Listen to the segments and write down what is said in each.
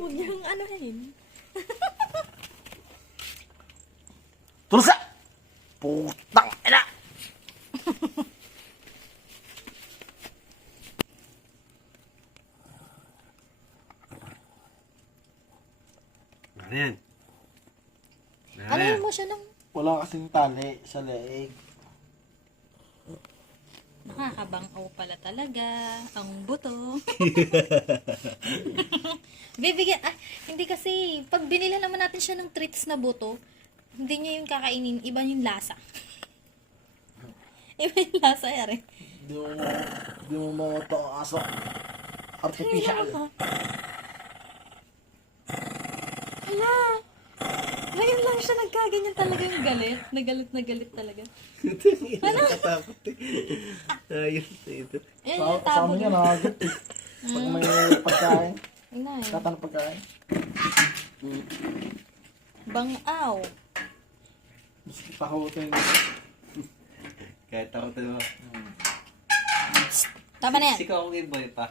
Huwag niyang anuhin. Tulsa! Putang ina! Ano yan? Alayin mo siya ng Wala kasing tali sa leeg. nakakabangaw pala talaga ang buto. Bibigyan, hindi kasi, pag binila naman natin siya ng treats na buto, hindi niya yung kakainin, iba yung lasa. Iba yung lasa, yari. Di mo mawata ang aso. Artificial. Hala! Ngayon lang siya nagkaganyan talaga yung galit. Na galit talaga. Nakatakot eh. Ayos ito. Ayan Sa yung sa tabo amin niya. yan, nakagat eh. Pag may pagkain, Inay. katan pagkain. Bangaw. Mas takutin. Kahit ako ito. Tama na yan. Sikaw akong boy pa.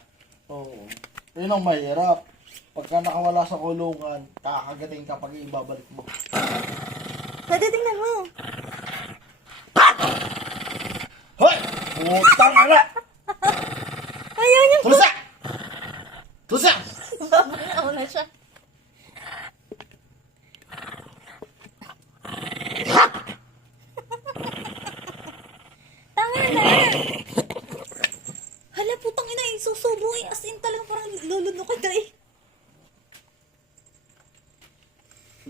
Oo. Yun ang mahirap. Pagka nakawala sa kulungan, kakagating ka pag ibabalik mo. Pwede tingnan mo. Hoy! Putang ala! Ayaw niya. Tulsa! Tulsa! Bangaw na siya. Tama na. Hala, putang ina, susubo eh. As in talagang parang lulunok ka eh.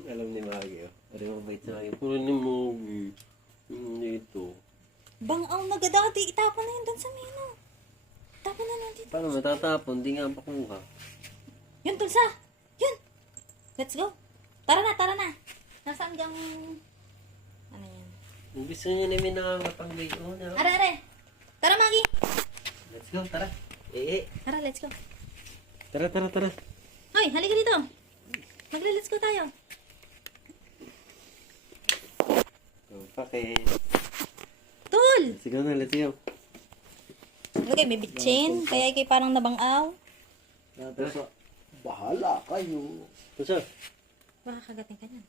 Alam ni Maggie oh. Ari mo bait sa akin. Puro ni Maggie. Dito. Bangaw na gadati. Itapon na yun doon sa mino. Itapon na natin. Paano matatapon? Di nga pakuha. Yun, tulsa. Yun. Let's go. Tara na, tara na. Nasaan kang... Ano yan? Ang gusto niya namin nakakapag-bait. Oh, na. Are, are. Tara, Maggie. Let's go, tara. Tara, let's go. Tara. Hoy, halika dito. Magle-let's go tayo. Okay. Tul! Let's go na, let's go. Okay, may bitchin. Kaya ikay parang nabangaw. Tulsa, bahala kayo. Puso. Baka kagatin ka niyan.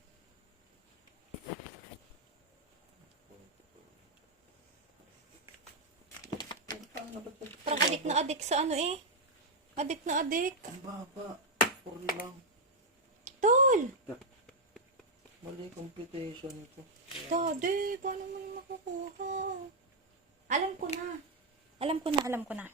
Parang adik na adik sa ano eh. Adik na adik. Ang baba. Puri lang. Tol! Mali computation ito. Daddy, paano mo yung makukuha? Alam ko na.